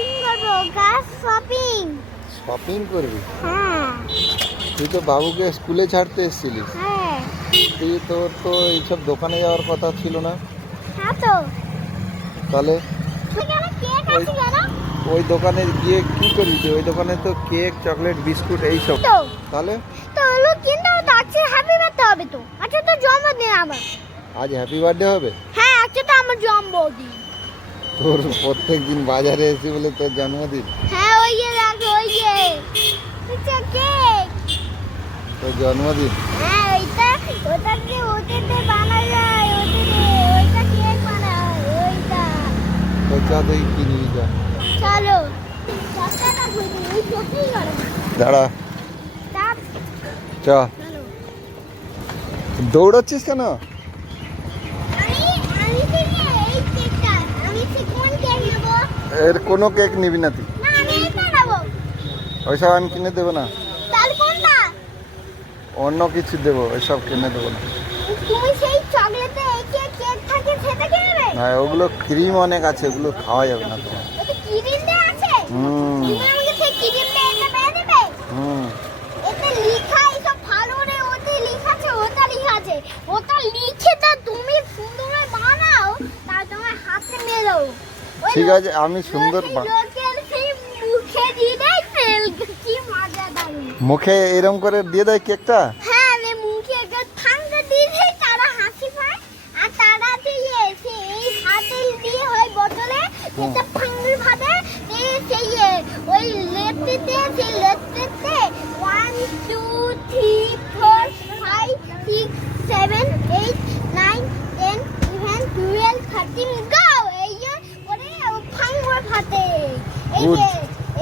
Shopping করবো গাছ shopping. Shopping করবি? হ্যাঁ। তুই তো বাবুকে স্কুলে ছাড়তে এসেছিলিস। হ্যাঁ। তুই তোর তো এইসব দোকানে যাওয়ার কথা ছিল না। হ্যাঁ তো। তাহলে কেক আছে কেন? ওই দোকানে গিয়ে কি করবি তুই? ওই দোকানে তো কেক, চকলেট, বিস্কুট এইসব। তো তাহলে তো হলো কিন্তু আজকে হ্যাপি বার্থডে হবে তো। আজকে তো জন্মদিন আমার। আজ হ্যাপি বার্থডে হবে? হ্যাঁ আজকে তো আমার জন্মদিন। তোর প্রত্যেকদিন বাজারে এসে বলে তোর জন্মদিন? হ্যাঁ ওই যে দেখো ওই যে কেক। তোর জন্মদিন? হ্যাঁ ওটাকে ওটাতে বানা যায়, ওইটা কেক বানায় ওইটা। তো চা তুই কিনবি যা। চলো কতটা ঘুরি ওই শপিং করো। দাঁড়া তাপ চ। চলো। দৌড়াচ্ছিস কেন? আমি থেকে এই কেকটা আমি কোন কেক নেব? এর কোনো কেক নিবি না তুই? না আমি এটা নেব। ওইসব আমি কিনে দেবো না। তাহলে কোনটা? অন্য কিছু দেবো, ওইসব কিনে দেবো না। তুমি সেই চকলেটে এই কেক থাকে সেটা কিনবে? হ্যাঁ ওগুলো ক্রিম অনেক আছে, ওগুলো খাওয়া যাবে না তোমার। এটা ক্রিম দেয়া আছে? হুম তুমি আমাকে সেই ক্রিম দিয়ে এটা বেয়ে দেবে? হুম। এতে লেখা এইসব ভালো করে ওতে লেখা আছে, ওটা লেখা আছে। ওটা লিখে তা তুমি সুন্দর করে বানাও, তার তোমার হাতে নিয়ে দাও। ঠিক আছে আমি সুন্দর লোকের সেই মুখে দিয়ে দেয় তেল, কি মজা দারুণ। মুখে এরম করে দিয়ে দেয় কেকটা? হ্যাঁ আমি মুখে একটা ঠান্ডা দিয়ে দেয়, তারা হাসি পায়। আর তারা দিয়ে সেই হাতে দিয়ে হয় বোতলে এটা ফাঙ্গি ভাবে সেই ওই লেটতে সেই লেটতে 1 2 3 4 5 6 7 8 9 10 11 12 13 গো এই যে ওরে ফাঙ্গি ফাটে। এই যে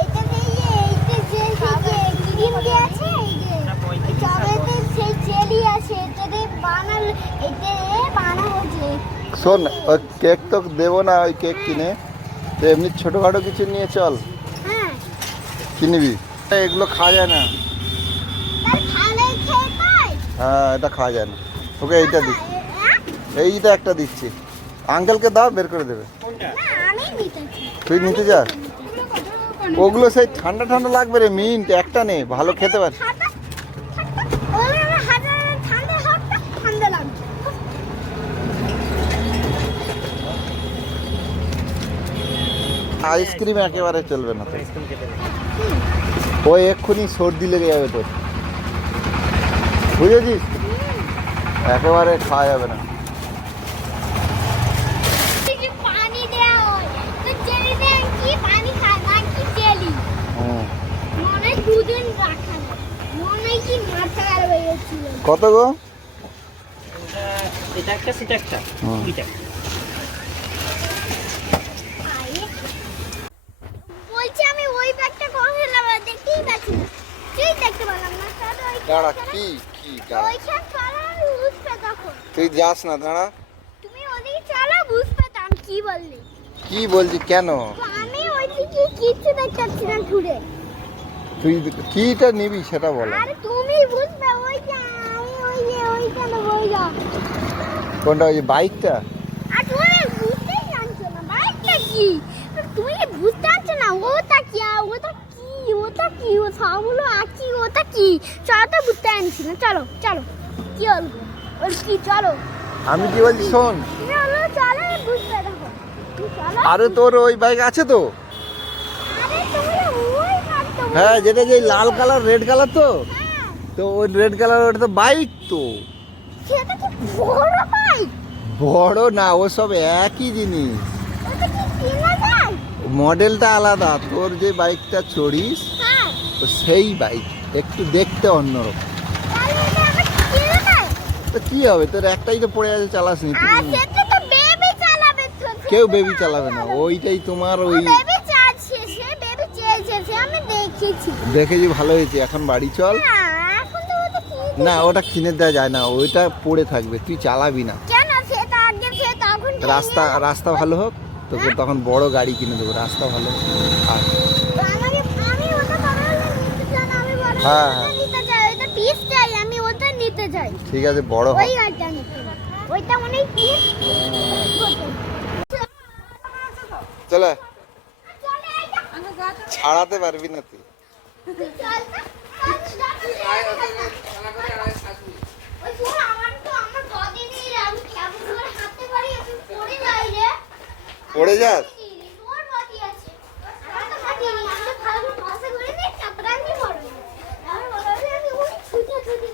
এটা দিয়ে এইটা যে ক্রিম দিয়ে আছে, এই যে চকলেটে সেই জেলি আছে, এটাতে বানাল এটা বানানো যে। শোন ওই কেক তো দেবো না, ওই কেক কিনে তো এমনি ছোটোখাটো কিছু নিয়ে চল। হ্যাঁ কিনবি? এগুলো খাওয়া যায় না। তার খালে খেয়ে পাই। হ্যাঁ এটা খাওয়া যায় না। ওকে এইটা দিচ্ছি, এইটা একটা দিচ্ছি। আঙ্কেলকে দাও, বের করে দেবে। না আমি নিতে চাই। তুই নিতে যা। ওগুলো সেই ঠান্ডা ঠান্ডা লাগবে রে, মিন্ট একটা নে, ভালো খেতে পারে। ওরে আমার হাতে ঠান্ডা হাতটা ঠান্ডা লাগছে। আইসক্রিম একেবারে চলবে না তো। ওই এক্ষুনি সর্দি লেগে যাবে তোর, বুঝেছিস? একেবারে খাওয়া যাবে না। পানি দেওয়া হয় তো জেলি দেন কি পানি খায় না কি জেলি হুম। মনে দুদিন রাখা যায়। মনে কি মাথা আর হয়ে গেছিল। কত গো? এটা একটা সেটা একটা হুম। দুইটা। বলছি আমি ওই ব্যাগটা কোথায় ফেললাম দেখতেই পাচ্ছি না। তুই দেখতে পেলাম না, তাহলে দাঁড়া, কি কি দাঁড়া, ওইখান চলা বুঝবে তখন। তুই যাস না, দাঁড়া। তুমি ওদিকে চলা বুঝবে তো আমি কি বললি। কি বলছি কেন? তো আমি ওইদিকে কিচ্ছু দেখতে পাচ্ছি না ঘুরে। তুই কিটা নিবি সেটা বল। আরে তুমি বুঝবে ওইটা, আমি ওই যে ওইটা নেবো ওইটা। কোনটা? ওই যে বাইকটা? আর তুমি বুঝতেই জানছো না বাইকটা কি। তুমি বুঝতে পারছো না ওটা কি আর ওটা কি, ওটা কি, ও সবগুলো আছি ওটা কি। চলো তো বুঝতে আনছি না, চলো চলো কি হলো ওর কি, চলো আমি কি বলছি শোন। তুমি হলো চলো বুঝতে দেখো তুমি চলো। আরে তোর ওই বাইক আছে তো? আরে তুমি ওই কাটতো। হ্যাঁ যেটা যে লাল কালার রেড কালার তো। হ্যাঁ তো ওই রেড কালার ওটা তো বাইক তো। সেটা কি বড় বাইক? বড় না, ও সব একই জিনিস, ওটা কি চেনা যায়? মডেলটা আলাদা। তোর যে বাইকটা চড়িস হ্যাঁ তো সেই বাইক, একটু দেখতে অন্যরকম। তাহলে এটা আমার চেনা যায়। তো কি হবে, তোর একটাই তো পড়ে আছে, চালাস নি আর তুই। সেটা তো বেবি চালাবে তো। কেউ বেবি চালাবে না, ওইটাই তোমার ওই। বেবি চাচ্ছে, সে বেবি চেয়েছে আমি দেখেছি। দেখেছি ভালো হয়েছে, এখন বাড়ি চল। না এখন তো ওটা কি। না ওটা কিনে দেওয়া যায় না, ওইটা পড়ে থাকবে, তুই চালাবি না। কেন সেটা আগে সে তখন রাস্তা রাস্তা ভালো হোক, তোকে তখন বড় গাড়ি কিনে দেবো, রাস্তা ভালো হোক। আর আমি ওটা বড় নিতে চাই না, আমি বড় হ্যাঁ, ওটা হ্যাঁ। নিতে চাই, ওটা পিস চাই, আমি ওটা নিতে চাই। ঠিক আছে বড় হোক। ওই গাড়িটা নিতে চাই। ওইটা অনেক পিস। চলে ছাড়াতে পারবি না তুই। চল না, ওই শোন, আমার গদি নেই রে, আমি কেমন করে হাঁটতে পারি, আমি পড়ে যাই রে। পড়ে যাস? তোর গদি আছে, আমার তো গদি নেই, আমি তো ভালো করে পাশে করে নিই, তারপরে আমি পড়বো। আমার মনে হয় আমি ওই ছুটে ছুটে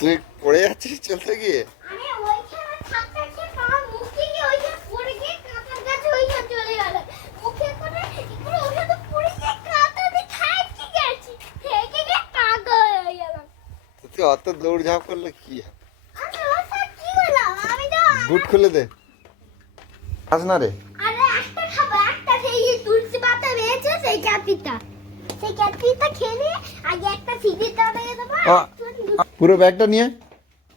তুই পড়ে যাচ্ছিস চলতে গিয়ে? আমি ওইখানে থাকতে আমার মুখ থেকে ওইখানে পড়ে গিয়ে কাঁটার কাছে ওইখানে চলে গেল। মুখে করে একটু ওখানে পড়ে গিয়ে কাঁটা দিয়ে ঠাইকে গেছি, থেকে গিয়ে কাঁটা হয়ে গেলাম। তুই অত দৌড়ঝাঁপ করলে কি হবে? আমি ওটা কি করলাম, আমি তো বুট খুলে দে। আস না রে। আরে একটা খাবো, একটা সেই তুলসী পাতা রয়েছে সেই ক্যাপিটা, সেই ক্যাপিটা খেলে আগে একটা সিগিটা দিয়ে দেবো। পুরো ব্যাগটা নিয়ে।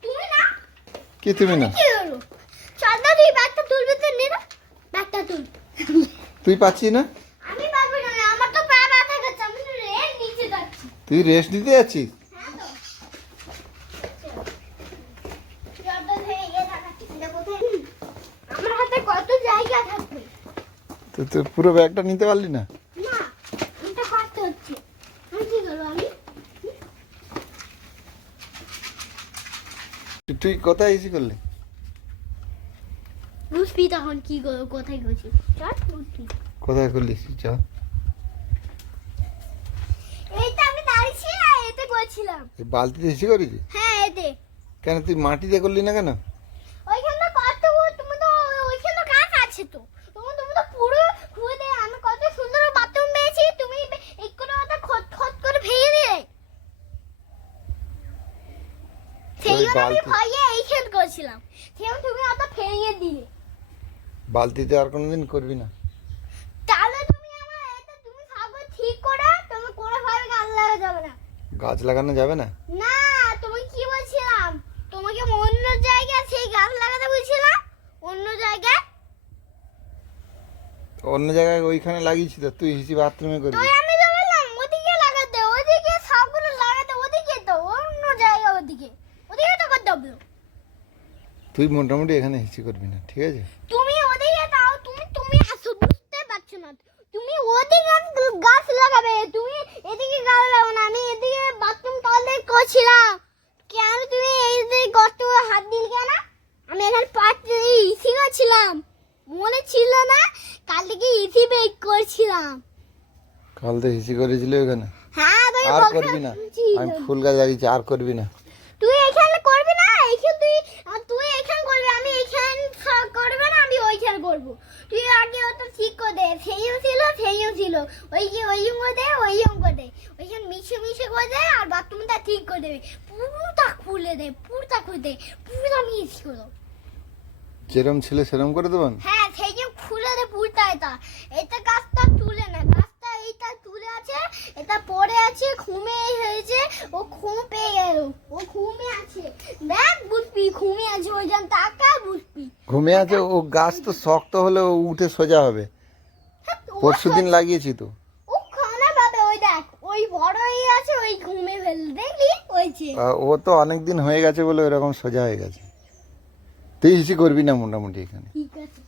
তুমি না কি তুমি না? কি করো, চল না তুই ব্যাগটা তুলবি তো, নে না ব্যাগটা তুল। তুই পাচ্ছিস না? আমি পারবো না, আমার তো পা ব্যথা করছে, আমি তো রেল নিচে যাচ্ছি। তুই রেস্ট দিতে যাচ্ছিস? হ্যাঁ তো জলটা ধরে ইয়ে দেখাচ্ছি, এটা কোথায়? আমার হাতে কত জায়গা থাকবে। তো তুই পুরো ব্যাগটা নিতে পারলি না? না, এটা কষ্ট হচ্ছে, আমি কি করবো আমি? তুই কোথায় এসে করলি? বুঝবি তখন কি করবো, কোথায় গেছি, চল বুঝবি। কোথায় করলি চ। এইটা আমি দাঁড়িয়েছি না, এতে করেছিলাম। এই বালতিতে এসে করেছিস? হ্যাঁ এতে। কেন তুই মাটিতে করলি না কেন? ওইখানে কত, তুমি তো ওইখানে তো গাছ আছে তো, তুমি তো পুরো খুঁড়ে, আমি কত সুন্দর বাথরুম পেয়েছি, তুমি এই করে ওটা খট খট করে ভেঙে দিলে। সেই জন্য আমি বালতি- ভয়ে এইখানে করেছিলাম, সেও তুমি ওটা ভেঙে দিলে। বালতিতে আর কোনোদিন করবি না। তাহলে তুমি আমার এটা তুমি সব ঠিক করে, তুমি কোনো ভাবে গাছ লাগা যাবে না। গাছ লাগানো যাবে না? না, তুমি কি বলছিলাম, তোমাকে অন্য জায়গায় সেই গাছ লাগাতে বলছিলাম, অন্য জায়গায়। অন্য জায়গায় ওইখানে লাগিয়েছি তো, তুই হিসি বাথরুমে তো করবি। আমি তো বললাম ওদিকে লাগাতে, ওদিকে সবগুলো লাগাতে, ওদিকে তো অন্য জায়গা, ওদিকে ওদিকে তো করতে হবে। তুই মোটামুটি এখানে হিসি করবি না, ঠিক আছে? তুমি ওদিকে দাও, তুমি আসো, বুঝতে পারছো না, তুমি ওদিকে গাছ লাগাবে, তুমি এদিকে গাছ লাগাবে না। আমি এদিকে বাথরুম টয়লেট করছিলাম, কেন তুমি এইদিকে গর্ত হাত দিল কেন? আমি এখানে পাত্রে ইসি করছিলাম, মনে ছিল না? কাল থেকে ইসি বেক করছিলাম। কাল তো হিসি করেছিলি ওখানে। হ্যাঁ তুমি আর বলছো করবি না। ছিল। আমি ফুল গাছ লাগিয়েছি, আর করবি না। তুই এখানে করবি না, এইখানে তুই এখানে করবি, আমি এখানে করবে না, আমি ওইখানে করব। তুই আগে ওটা ঠিক করে দে, সেইও ছিল ওই যে ওই করে দে, ওই করে দে, ওইখানে মিশে করে দে, আর বাথরুমটা ঠিক করে দেবে, পুরোটা খুলে দে, পুরোটা মিস করো। যেরম ছিল সেরম করে দেবো না? হ্যাঁ সেই যে খুলে দে পুরোটা। এটা গাছটা তুলে না, গাছটা এইটা তুলে আছে, এটা পড়ে আছে, ঘুমে হয়েছে, ও ঘুম পেয়ে গেল, ও ঘুমে আছে, দেখ বুঝবি ঘুমে আছে, ওই জন্য টাকা বুঝবি। ঘুমিয়ে আছে ও, গাছ তো শক্ত হলে ও উঠে সোজা হবে। পরশুদিন লাগিয়েছি তো। ও খানা পাবে, ওই দেখ ওই বড় হয়ে আছে, ওই ঘুমে ফেল, দেখলি ওইছে। ও তো অনেক দিন হয়ে গেছে বলে ওরকম সোজা হয়ে গেছে। তুই হিসি করবি না মোটামুটি এখানে। ঠিক আছে।